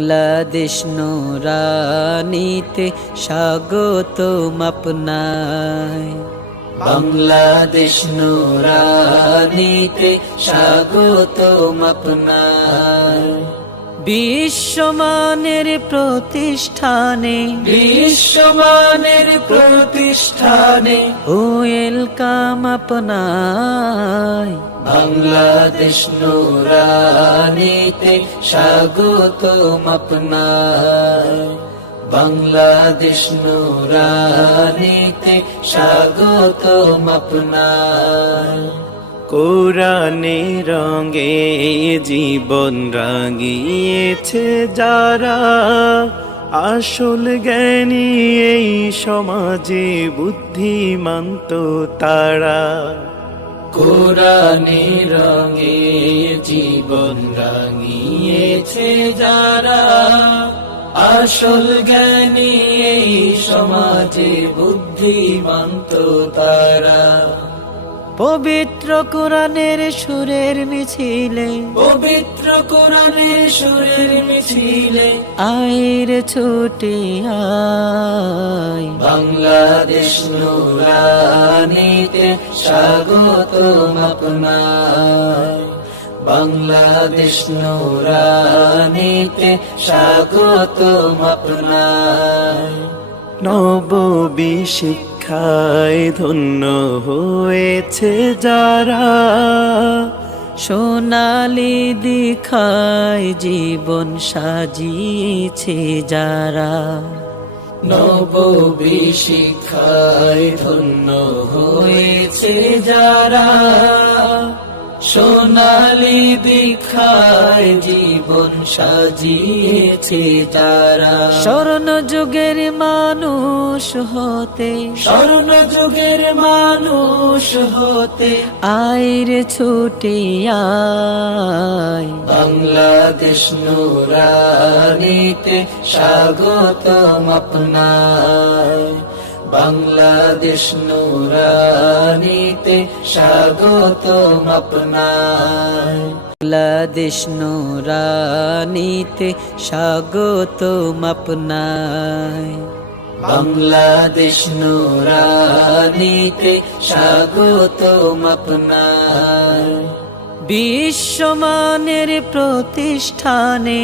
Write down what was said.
বাংলাদেশ নুরানিতে স্বাগতম আপনায়। বাংলাদেশ নুরানিতে স্বাগতম আপনায়। বিশ্বমানের প্রতিষ্ঠানে, বিশ্বমানের প্রতিষ্ঠানে ওয়েলকাম আপনায়। বাংলাদেশ নুরানিতে স্বাগতম আপনায়। বাংলাদেশ নুরানিতে স্বাগতম আপনায়। কোরআনের রঙে জীবন রাঙিয়েছে যারা, আসল জ্ঞানী এই সমাজে বুদ্ধিমান্ত তারা। কোরআনের রঙে জীবন রাঙিয়েছে যারা, আসল জ্ঞানী এই সমাজে বুদ্ধিমান্ত তারা। পবিত্র কোরআনের সুরের মিছিলে, পবিত্র কোরআনের সুরের মিছিলে আয়ের ছুটে আয়। বাংলাদেশ নুরানিতে স্বাগতম আপনায়। বাংলাদেশ নুরানিতে স্বাগতম আপনায়। নববী শিক্ষায় ধন্য হয়েছে যারা, সোনালি দীক্ষায় জীবন সাজিয়েছে যারা। নববী শিক্ষায় ধন্য হয়েছে যারা, সোনালি দীক্ষায় জীবন সাজিয়েছে যারা। স্বর্ণ যুগের মানুষ হতে, স্বর্ণ যুগের মানুষ হতে আয়ের ছুটে আয়। বাংলাদেশ নুরানিতে স্বাগতম আপনায়। বাংলাদেশ নুরানিতে স্বাগতম আপনায়। বাংলাদেশ নুরানিতে স্বাগতম আপনায়। বাংলাদেশ নুরানিতে স্বাগতম আপনায়। বিশ্বমানের প্রতিষ্ঠানে